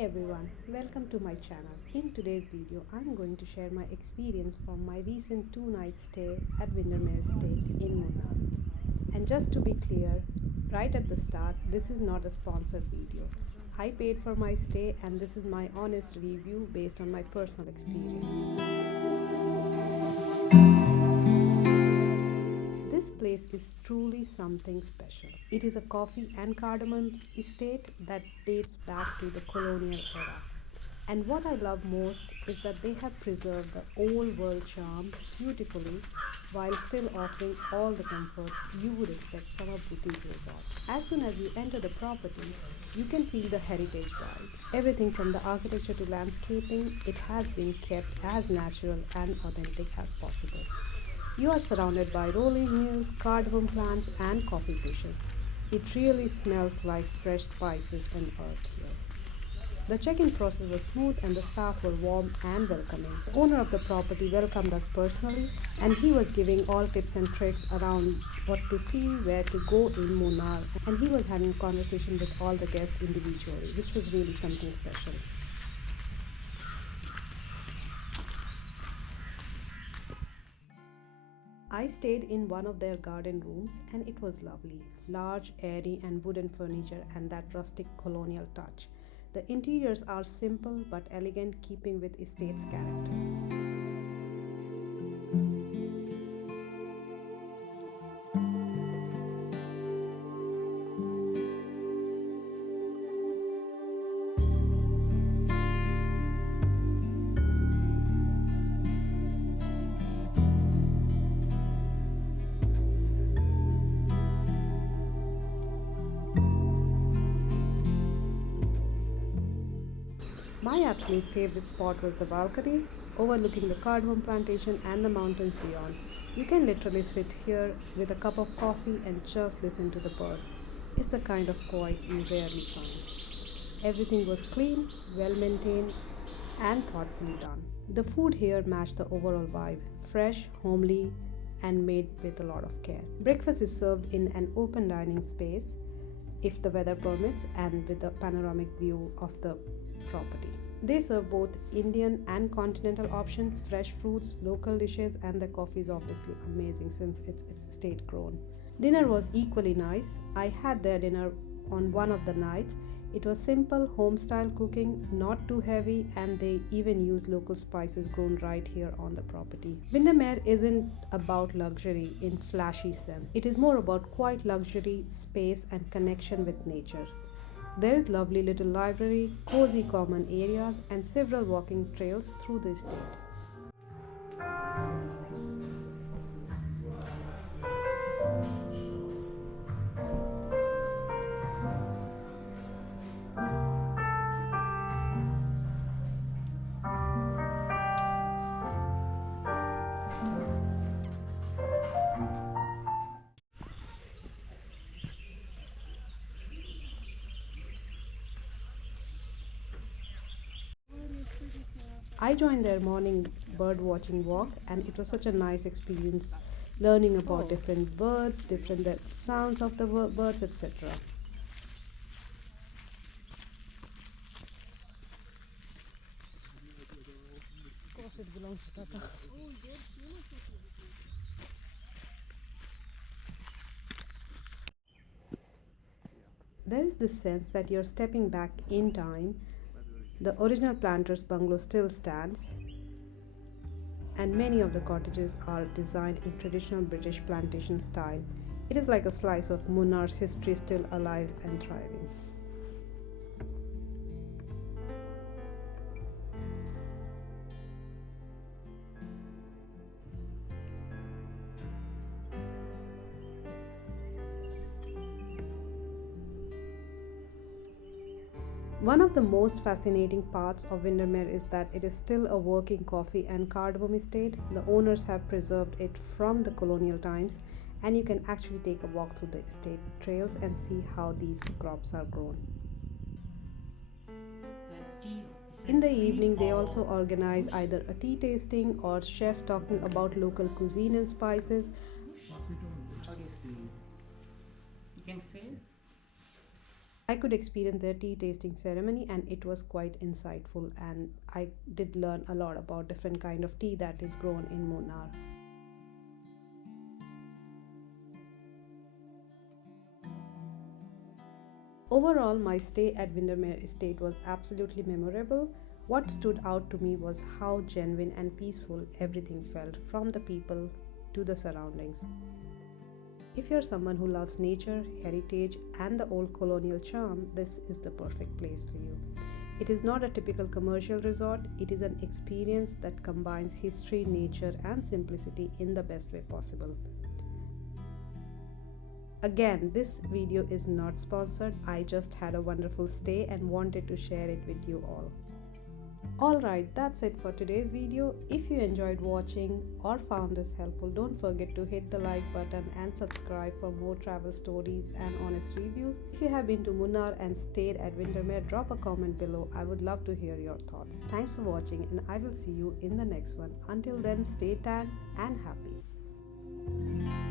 everyone, welcome to my channel. In today's video, I'm going to share my experience from my recent 2-night stay at Windermere Estate in Munnar. And just to be clear, right at the start, this is not a sponsored video. I paid for my stay and this is my honest review based on my personal experience. This place is truly something special. It is a coffee and cardamom estate that dates back to the colonial era. And what I love most is that they have preserved the old world charm beautifully while still offering all the comforts you would expect from a boutique resort. As soon as you enter the property, you can feel the heritage vibe. Everything from the architecture to landscaping, it has been kept as natural and authentic as possible. You are surrounded by rolling hills, cardamom plants, and coffee bushes. It really smells like fresh spices and earth here. The check-in process was smooth and the staff were warm and welcoming. The owner of the property welcomed us personally and he was giving all tips and tricks around what to see, where to go in Munnar, and he was having conversation with all the guests individually, which was really something special. I stayed in one of their garden rooms and it was lovely. Large, airy and wooden furniture and that rustic colonial touch. The interiors are simple but elegant, keeping with estate's character. My absolute favorite spot was the balcony, overlooking the Cardamom Plantation and the mountains beyond. You can literally sit here with a cup of coffee and just listen to the birds. It's the kind of quiet you rarely find. Everything was clean, well maintained, and thoughtfully done. The food here matched the overall vibe, fresh, homely, and made with a lot of care. Breakfast is served in an open dining space, if the weather permits, and with a panoramic view of the property. They serve both Indian and continental option, fresh fruits, local dishes, and the coffee is obviously amazing since it's estate grown. Dinner was equally nice. I had their dinner on one of the nights. It was simple home style cooking, not too heavy, and they even use local spices grown right here on the property. Windermere isn't about luxury in flashy sense. It is more about quiet luxury, space, and connection with nature. There is lovely little library, cozy common areas, and several walking trails through the estate. I joined their morning bird watching walk and it was such a nice experience learning about different birds, different sounds of the birds, etc. Of course it belongs to Tata. There is this sense that you're stepping back in time. The original planter's bungalow still stands, and many of the cottages are designed in traditional British plantation style. It is like a slice of Munnar's history still alive and thriving. One of the most fascinating parts of Windermere is that it is still a working coffee and cardamom estate. The owners have preserved it from the colonial times, and you can actually take a walk through the estate trails and see how these crops are grown. In the evening, they also organize either a tea tasting or chef talking about local cuisine and spices. I could experience their tea tasting ceremony, and it was quite insightful, and I did learn a lot about different kind of tea that is grown in Munnar. Overall, my stay at Windermere Estate was absolutely memorable. What stood out to me was how genuine and peaceful everything felt, from the people to the surroundings. If you're someone who loves nature, heritage, and the old colonial charm, this is the perfect place for you. It is not a typical commercial resort, it is an experience that combines history, nature, and simplicity in the best way possible. Again, this video is not sponsored. I just had a wonderful stay and wanted to share it with you all. Alright, that's it for today's video. If you enjoyed watching or found this helpful, don't forget to hit the like button and subscribe for more travel stories and honest reviews. If you have been to Munnar and stayed at Windermere, drop a comment below. I would love to hear your thoughts. Thanks for watching, and I will see you in the next one. Until then, stay tan and happy.